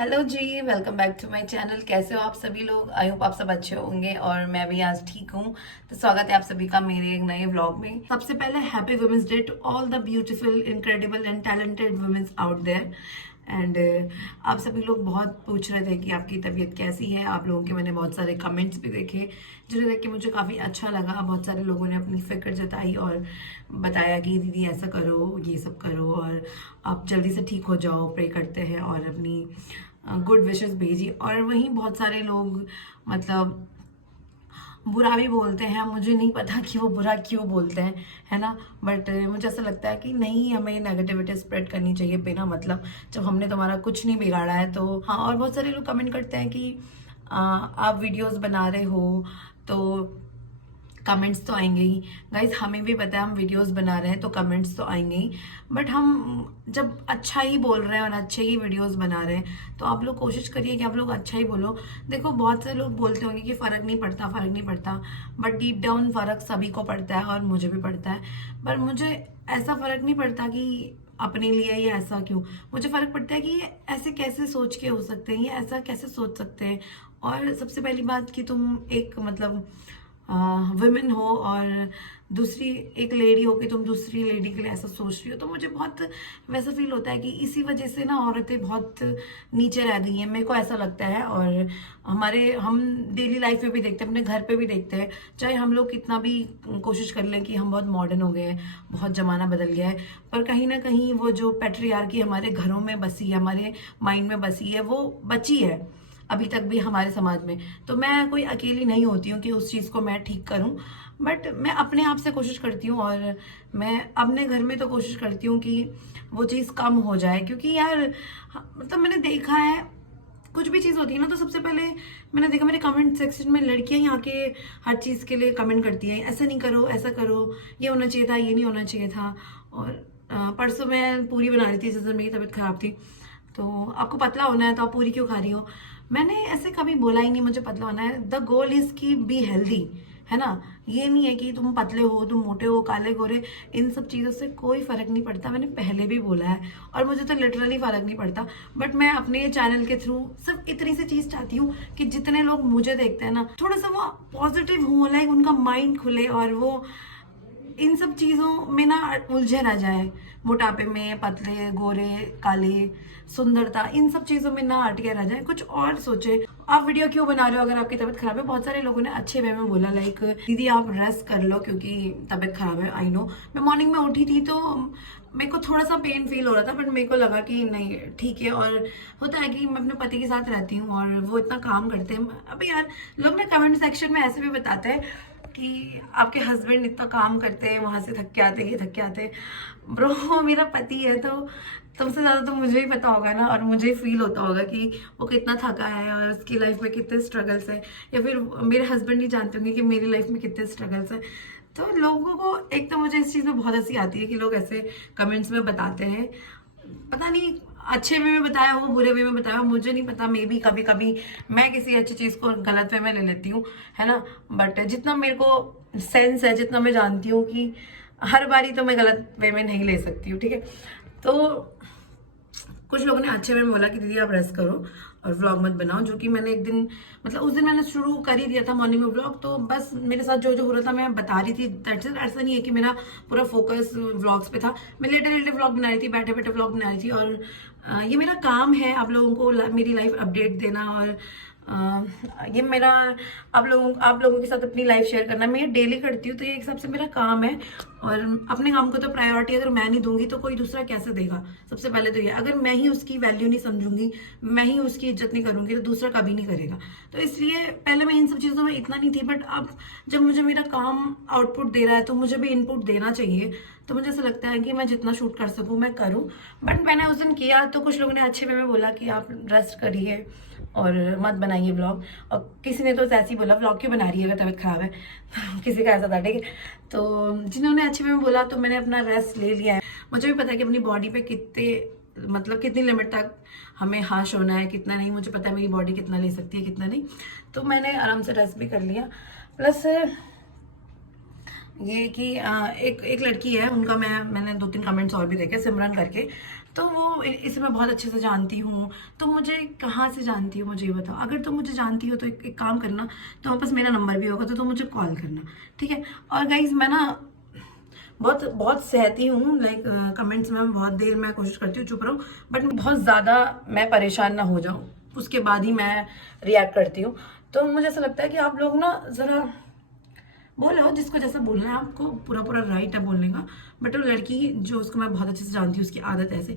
Hello जी, welcome back to my channel. कैसे हो आप सभी लोग? आई होप आप सब अच्छे होंगे और मैं भी आज ठीक हूँ। तो स्वागत है आप सभी का मेरे एक नए व्लॉग में। सबसे पहले happy women's day to all the beautiful, incredible and talented women's out there. And आप सभी लोग बहुत पूछ रहे थे कि आपकी तबीयत कैसी है। आप लोगों के मैंने बहुत सारे कमेंट्स भी देखे जिन्हें देख के मुझे काफ़ी अच्छा लगा। बहुत सारे लोगों ने अपनी फिक्र जताई और बताया कि दीदी ऐसा करो, ये सब करो और आप जल्दी से ठीक हो जाओ, प्रे करते हैं और अपनी गुड विशेस भेजी। और वहीं बहुत सारे लोग मतलब बुरा भी बोलते हैं। मुझे नहीं पता कि वो बुरा क्यों बोलते हैं, है ना। बट मुझे ऐसा लगता है कि नहीं, हमें नेगेटिविटी स्प्रेड करनी चाहिए बिना मतलब, जब हमने तुम्हारा कुछ नहीं बिगाड़ा है तो। हाँ, और बहुत सारे लोग कमेंट करते हैं कि आप वीडियोस बना रहे हो तो कमेंट्स तो आएंगे ही। गाइज, हमें भी पता है हम वीडियोस बना रहे हैं तो कमेंट्स तो आएंगे ही। बट हम जब अच्छा ही बोल रहे हैं और अच्छे ही वीडियोस बना रहे हैं तो आप लोग कोशिश करिए कि आप लोग अच्छा ही बोलो। देखो, बहुत से लोग बोलते होंगे कि फ़र्क नहीं पड़ता, फ़र्क नहीं पड़ता। बट डीप डाउन फ़र्क सभी को पड़ता है और मुझे भी पड़ता है। पर मुझे ऐसा फ़र्क नहीं पड़ता कि अपने लिए ये ऐसा क्यों। मुझे फ़र्क पड़ता है कि ये ऐसे कैसे सोच के हो सकते हैं, ये ऐसा कैसे सोच सकते हैं। और सबसे पहली बात कि तुम एक मतलब वुमेन हो और दूसरी एक लेडी हो कि तुम दूसरी लेडी के लिए ऐसा सोच रही हो, तो मुझे बहुत वैसा फील होता है कि इसी वजह से ना औरतें बहुत नीचे रह गई हैं। मेरे को ऐसा लगता है। और हम डेली लाइफ में भी देखते हैं, अपने घर पे भी देखते हैं। चाहे हम लोग कितना भी कोशिश कर लें कि हम बहुत मॉडर्न हो गए हैं, बहुत ज़माना बदल गया है, पर कहीं ना कहीं वो जो पैट्रियार्की हमारे घरों में बसी है, हमारे माइंड में बसी है, वो बची है अभी तक भी हमारे समाज में। तो मैं कोई अकेली नहीं होती हूँ कि उस चीज़ को मैं ठीक करूँ। बट मैं अपने आप से कोशिश करती हूँ और मैं अपने घर में तो कोशिश करती हूँ कि वो चीज़ कम हो जाए। क्योंकि यार मतलब मैंने देखा है, कुछ भी चीज़ होती है ना तो सबसे पहले मैंने देखा मेरे कमेंट सेक्शन में लड़कियां ही आके हर चीज़ के लिए कमेंट करती हैं, ऐसा नहीं करो, ऐसा करो, ये होना चाहिए था, ये नहीं होना चाहिए था। और परसों मैं पूरी बना रही थी जिस दिन मेरी तबीयत खराब थी। तो आपको पतला होना है तो आप पूरी क्यों खा रही हो? मैंने ऐसे कभी बोला ही नहीं मुझे पतला होना है। द गोल इज की बी हेल्दी, है ना। ये नहीं है कि तुम पतले हो, तुम मोटे हो, काले गोरे, इन सब चीज़ों से कोई फर्क नहीं पड़ता। मैंने पहले भी बोला है और मुझे तो लिटरली फर्क नहीं पड़ता। बट मैं अपने चैनल के थ्रू सिर्फ इतनी सी चीज़ चाहती हूँ कि जितने लोग मुझे देखते हैं ना, थोड़ा सा वो पॉजिटिव हो, लाइक उनका माइंड खुले और वो इन सब चीज़ों में ना उलझे रह जाए। मोटापे में, पतले, गोरे, काले, सुंदरता, इन सब चीज़ों में ना अटके रह जाए, कुछ और सोचे। आप वीडियो क्यों बना रहे हो अगर आपकी तबीयत खराब है? बहुत सारे लोगों ने अच्छे वे में बोला, लाइक दीदी आप रेस्ट कर लो क्योंकि तबीयत खराब है। आई नो, मैं मॉर्निंग में उठी थी तो मेरे को थोड़ा सा पेन फील हो रहा था, बट मेरे को लगा कि नहीं ठीक है। और होता है कि मैं अपने पति के साथ रहती हूँ और वो इतना काम करते हैं। अभी यार लोग ना कमेंट सेक्शन में ऐसे भी बताते हैं कि आपके हस्बैंड इतना काम करते हैं, वहां से थक के आते हैं, ये थक के आते हैं। ब्रो, मेरा पति है तो तुमसे ज़्यादा तो मुझे ही पता होगा ना, और मुझे ही फील होता होगा कि वो कितना थका है और उसकी लाइफ में कितने स्ट्रगल्स है। या फिर मेरे हस्बैंड ही जानते होंगे कि मेरी लाइफ में कितने स्ट्रगल्स है। तो लोगों को एक तो मुझे इस चीज़ में बहुत हंसी आती है कि लोग ऐसे कमेंट्स में बताते हैं। पता नहीं अच्छे वे में बताया हो, बुरे वे में बताया हो, मुझे नहीं पता। मे बी कभी कभी मैं किसी अच्छी चीज को गलत वे में ले लेती हूँ, है ना। बट जितना मेरे को सेंस है, जितना मैं जानती हूँ कि हर बारी तो मैं गलत वे में नहीं ले सकती हूँ, ठीक है। तो कुछ लोगों ने अच्छे में बोला कि दीदी आप रेस्ट करो और व्लॉग मत बनाओ, जो कि मैंने एक दिन मतलब उस दिन मैंने शुरू कर ही दिया था मॉर्निंग में व्लॉग। तो बस मेरे साथ जो जो हो रहा था मैं बता रही थी, दैट्स इट। ऐसा नहीं है कि मेरा पूरा फोकस व्लॉग्स पे था। मैं लेटे लेटे व्लॉग बना रही थी, बैठे बैठे व्लॉग बना रही थी। और ये मेरा काम है आप लोगों को मेरी लाइफ अपडेट देना और ये मेरा आप लोगों के साथ अपनी लाइफ शेयर करना। मैं ये डेली करती हूँ तो ये एक हिसाब से मेरा काम है। और अपने काम को तो प्रायोरिटी अगर मैं नहीं दूंगी तो कोई दूसरा कैसे देगा? सबसे पहले तो ये, अगर मैं ही उसकी वैल्यू नहीं समझूंगी, मैं ही उसकी इज्जत नहीं करूंगी तो दूसरा कभी नहीं करेगा। तो इसलिए पहले मैं इन सब चीज़ों में इतना नहीं थी, बट अब जब मुझे मेरा काम आउटपुट दे रहा है तो मुझे भी इनपुट देना चाहिए। तो मुझे ऐसा लगता है कि मैं जितना शूट कर सकूं मैं करूं। बट मैंने उस दिन किया तो कुछ लोगों ने अच्छे वे में बोला कि आप रेस्ट करिए और मत बनाइए व्लॉग। और किसी ने तो ऐसे ही बोला व्लॉग क्यों बना रही है अगर तबीयत खराब है? किसी का ऐसा था, ठीक है। तो जिन्होंने अच्छे में बोला तो मैंने अपना रेस्ट ले लिया है। मुझे भी पता है कि अपनी बॉडी पे कितने मतलब कितनी लिमिट तक हमें हाश होना है, कितना नहीं। मुझे पता है मेरी बॉडी कितना ले सकती है, कितना नहीं। तो मैंने आराम से रेस्ट भी कर लिया। प्लस ये कि एक एक लड़की है, उनका मैंने 2-3 कमेंट्स और भी देखे, सिमरन करके। तो वो इसे मैं बहुत अच्छे से जानती हूँ। तो मुझे कहाँ से जानती हो मुझे ये बताओ। अगर तुम मुझे जानती हो तो एक काम करना, तुम्हारे पास मेरा नंबर भी होगा तो तुम मुझे कॉल करना, ठीक है। और गाइज मैं ना बहुत बहुत सहती हूँ, लाइक कमेंट्स में बहुत देर मैं कोशिश करती हूँ चुप रहूँ, बट बहुत ज़्यादा मैं परेशान ना हो जाऊँ उसके बाद ही मैं रिएक्ट करती हूँ। तो मुझे ऐसा लगता है कि आप लोग ना ज़रा बोलो, जिसको जैसा बोलना है, आपको पूरा पूरा राइट है बोलने का। बट वो लड़की जो उसको मैं बहुत अच्छे से जानती हूँ, उसकी आदत ऐसे,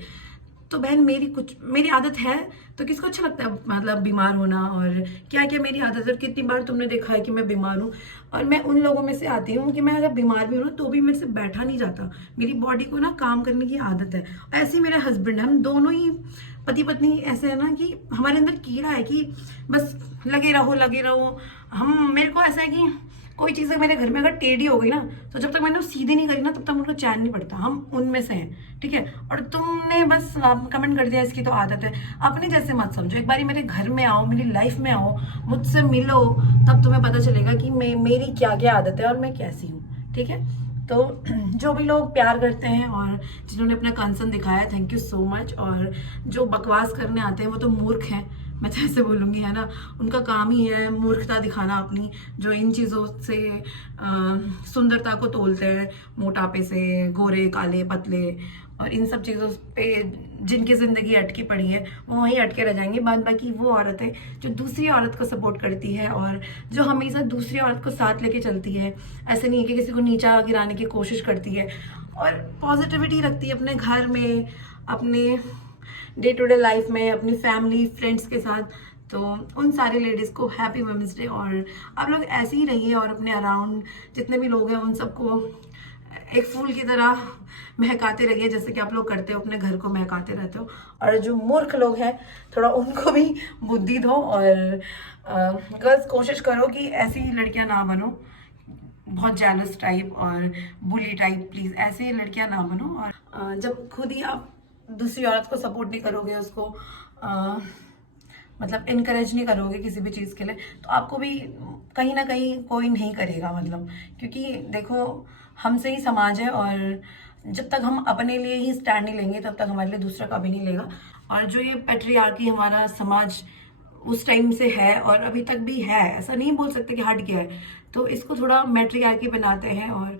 तो बहन मेरी आदत है, तो किसको अच्छा लगता है मतलब बीमार होना, और क्या क्या मेरी आदत है। कितनी बार तुमने देखा है कि मैं बीमार हूँ, और मैं उन लोगों में से आती हूँ कि मैं अगर बीमार भी हूँ ना तो भी मेरे से बैठा नहीं जाता, मेरी बॉडी को ना काम करने की आदत है। ऐसे ही मेरा हस्बैंड है, हम दोनों ही पति पत्नी ऐसे है ना कि हमारे अंदर कीड़ा है कि बस लगे रहो लगे रहो। हम मेरे को ऐसा है कि कोई चीज़ मेरे घर में अगर टेढ़ी हो गई ना, तो जब तक मैंने वो सीधी नहीं करी ना तब तक मुझको चैन नहीं पड़ता। हम उनमें से हैं, ठीक है। और तुमने बस कमेंट कर दिया इसकी तो आदत है, अपने जैसे मत समझो। एक बारी मेरे घर में आओ, मेरी लाइफ में आओ, मुझसे मिलो, तब तुम्हें पता चलेगा कि मेरी क्या क्या आदत है और मैं कैसी हूँ, ठीक है। तो जो भी लोग प्यार करते हैं और जिन्होंने अपना कंसर्न दिखाया, थैंक यू सो मच। और जो बकवास करने आते हैं वो तो मूर्ख हैं, मैं तो ऐसे बोलूँगी, है ना। उनका काम ही है मूर्खता दिखाना अपनी, जो इन चीज़ों से सुंदरता को तोलते हैं, मोटापे से, गोरे काले पतले, और इन सब चीज़ों पे जिनकी ज़िंदगी अटकी पड़ी है वो वहीं अटके रह जाएंगे। बाद बाकी वो औरतें जो दूसरी औरत को सपोर्ट करती है और जो हमेशा दूसरी औरत को साथ लेके चलती है, ऐसे नहीं है कि किसी को नीचा गिराने की कोशिश करती है, और पॉजिटिविटी रखती है अपने घर में, अपने डे टू डे लाइफ में, अपनी फैमिली फ्रेंड्स के साथ। तो उन सारी लेडीज़ को हैप्पी वुमेंस डे। और आप लोग ऐसे ही रहिए और अपने अराउंड जितने भी लोग हैं उन सबको एक फूल की तरह महकाते रहिए, जैसे कि आप लोग करते हो, अपने घर को महकाते रहते हो। और जो मूर्ख लोग हैं थोड़ा उनको भी बुद्धि दो, और गर्ल्स कोशिश करो कि ऐसी लड़कियां ना बनो, बहुत जेलस टाइप और बुली टाइप, प्लीज़ ऐसी लड़कियां ना बनो। और जब खुद ही आप दूसरी औरत को सपोर्ट नहीं करोगे, उसको मतलब इनकरेज नहीं करोगे किसी भी चीज़ के लिए, तो आपको भी कहीं ना कहीं कोई नहीं करेगा, मतलब क्योंकि देखो हमसे ही समाज है, और जब तक हम अपने लिए ही स्टैंड नहीं लेंगे तब तक हमारे लिए दूसरा कभी नहीं लेगा। और जो ये पैट्रियार्की हमारा समाज उस टाइम से है और अभी तक भी है, ऐसा नहीं बोल सकते कि हट गया है, तो इसको थोड़ा मैट्रियार्की बनाते हैं। और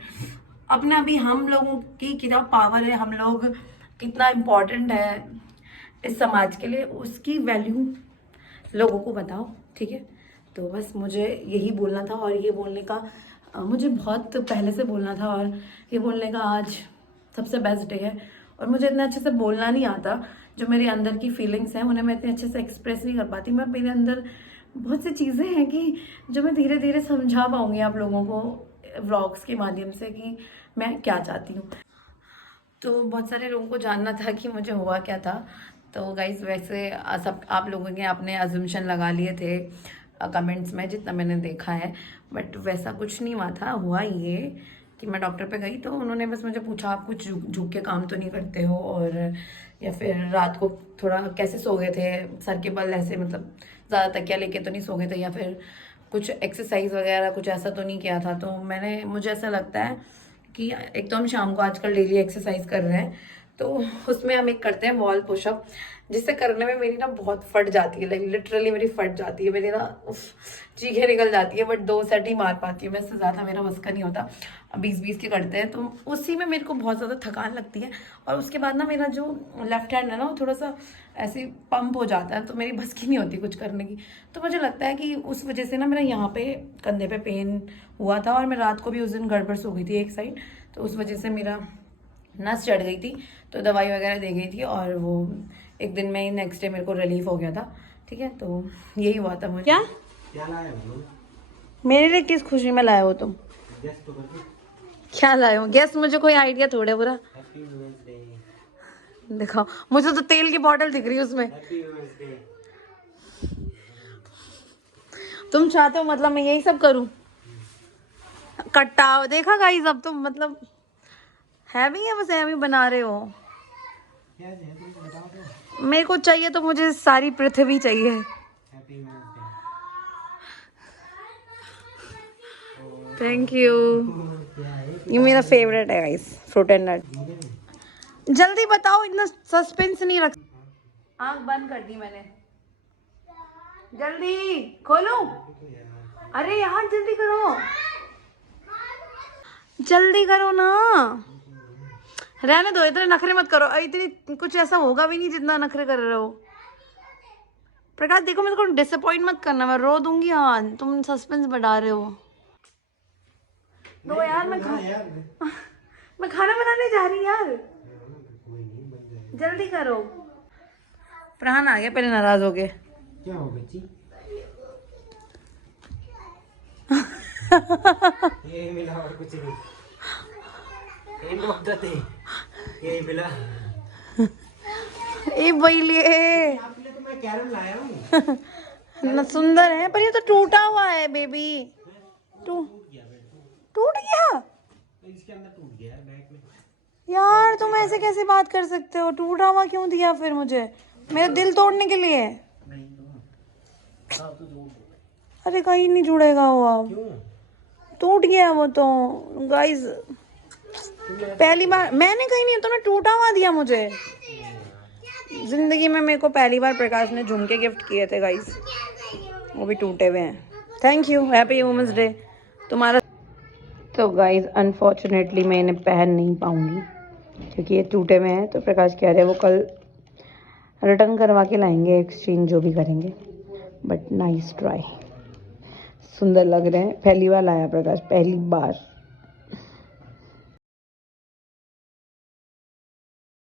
अपना भी हम लोगों की कितना पावर है, हम लोग कितना इम्पोर्टेंट है इस समाज के लिए, उसकी वैल्यू लोगों को बताओ, ठीक है। तो बस मुझे यही बोलना था, और ये बोलने का मुझे बहुत पहले से बोलना था, और ये बोलने का आज सबसे बेस्ट डे है। और मुझे इतना अच्छे से बोलना नहीं आता, जो मेरे अंदर की फीलिंग्स हैं उन्हें मैं इतने अच्छे से एक्सप्रेस नहीं कर पाती। मैं मेरे अंदर बहुत सी चीज़ें हैं कि जो मैं धीरे धीरे समझा पाऊँगी आप लोगों को व्लॉग्स के माध्यम से कि मैं क्या चाहती हूँ। तो बहुत सारे लोगों को जानना था कि मुझे हुआ क्या था। तो गाइज वैसे सब आप लोगों ने अपने अजम्पशन लगा लिए थे कमेंट्स में, जितना मैंने देखा है, बट वैसा कुछ नहीं हुआ था। हुआ ये कि मैं डॉक्टर पे गई तो उन्होंने बस मुझे पूछा आप कुछ झुक के काम तो नहीं करते हो, और या फिर रात को थोड़ा कैसे सो गए थे, सर के बल ऐसे मतलब ज़्यादा तकिया लेके तो नहीं सो गए थे, या फिर कुछ एक्सरसाइज वगैरह कुछ ऐसा तो नहीं किया था। तो मुझे ऐसा लगता है कि एक तो हम शाम को आजकल डेली एक्सरसाइज कर रहे हैं, तो उसमें हम एक करते हैं वॉल पुशअप, जिससे करने में मेरी ना बहुत फट जाती है, लाइक लिटरली मेरी फट जाती है, मेरी ना चीखें निकल जाती है, बट 2 सेट ही मार पाती हूँ मैं, इससे ज़्यादा मेरा बस का नहीं होता। 20-20 के करते हैं तो उसी में मेरे को बहुत ज़्यादा थकान लगती है, और उसके बाद ना मेरा जो लेफ्ट हैंड है ना वो थोड़ा सा ऐसे पंप हो जाता है, तो मेरी बस की नहीं होती कुछ करने की। तो मुझे लगता है कि उस वजह से ना मेरा यहाँ पे कंधे पे पेन हुआ था, और मैं रात को भी उस दिन गड़बड़ सो गई थी एक साइड, तो उस वजह से मेरा नस चढ़ गई थी, तो दवाई वगैरह दे गई थी, और वो एक दिन में ही नेक्स्ट डे मेरे को रिलीफ हो गया था, ठीक है। तो यही हुआ था मुझे। क्या लाए हो मेरे लिए? किस खुशी में लाए हो तुम? क्या लाए हो? गेस मुझे कोई आइडिया थोड़े पूरा दिखाओ। मुझे तो तेल की बोतल दिख रही है उसमें। तुम चाहते हो मतलब मैं यही सब करूं? कट्टा देखा गाइस, अब तुम मतलब हैवी है, बस हैवी बना रहे हो। मेरे को चाहिए तो मुझे सारी पृथ्वी चाहिए। Thank you. ये मेरा फेवरेट है गाइस, फ्रूट एंड नट। जल्दी बताओ, इतना सस्पेंस नहीं रख। आंख बंद कर दी मैंने, जल्दी खोलो। अरे यार जल्दी करो, जल्दी करो ना। रहने दो, इतने नखरे मत करो। इतनी कुछ ऐसा होगा भी नहीं जितना नखरे कर रहे हो। प्रकाश देखो, मेरे को डिसअपॉइंट मत करना, मैं रो दूंगी। हाँ तुम सस्पेंस बढ़ा रहे हो। दो यार, मैं खाना बनाने जा रही यार, जल्दी करो। प्राण आ गया, पहले नाराज हो गए। क्या हो बच्ची? ये मिला और कुछ नहीं। एंड ऑफ द डे ये मिला। ए बैली आपके लिए तो मैं कैरम लाया हूँ। न सुंदर है, पर ये तो टूटा हुआ है बेबी। टूट गया इसके अंदर, टूट गया बैग में। यार, तुम ऐसे कैसे बात कर सकते हो? टूटा हुआ क्यों दिया फिर मुझे, मेरा दिल तोड़ने के लिए? नहीं तो जोड़ दो। अरे कहीं नहीं जुड़ेगा वो, अब क्यों? टूट गया वो तो। गाइस पहली बार मैंने कहीं नहीं, तुमने टूटा हुआ दिया मुझे। जिंदगी में मेरे को पहली बार प्रकाश ने झुमके गिफ्ट किए थे गाइस, वो भी टूटे हुए हैं। Thank you, happy women's day तुम्हारा। तो गाइस अनफॉर्चुनेटली मैं इन्हें पहन नहीं पाऊंगी क्योंकि ये टूटे हुए हैं। तो प्रकाश कह रहे हैं वो कल रिटर्न करवा के लाएंगे, एक्सचेंज जो भी करेंगे। बट नाइस ट्राई, सुंदर लग रहे हैं। पहली बार लाया प्रकाश, पहली बार।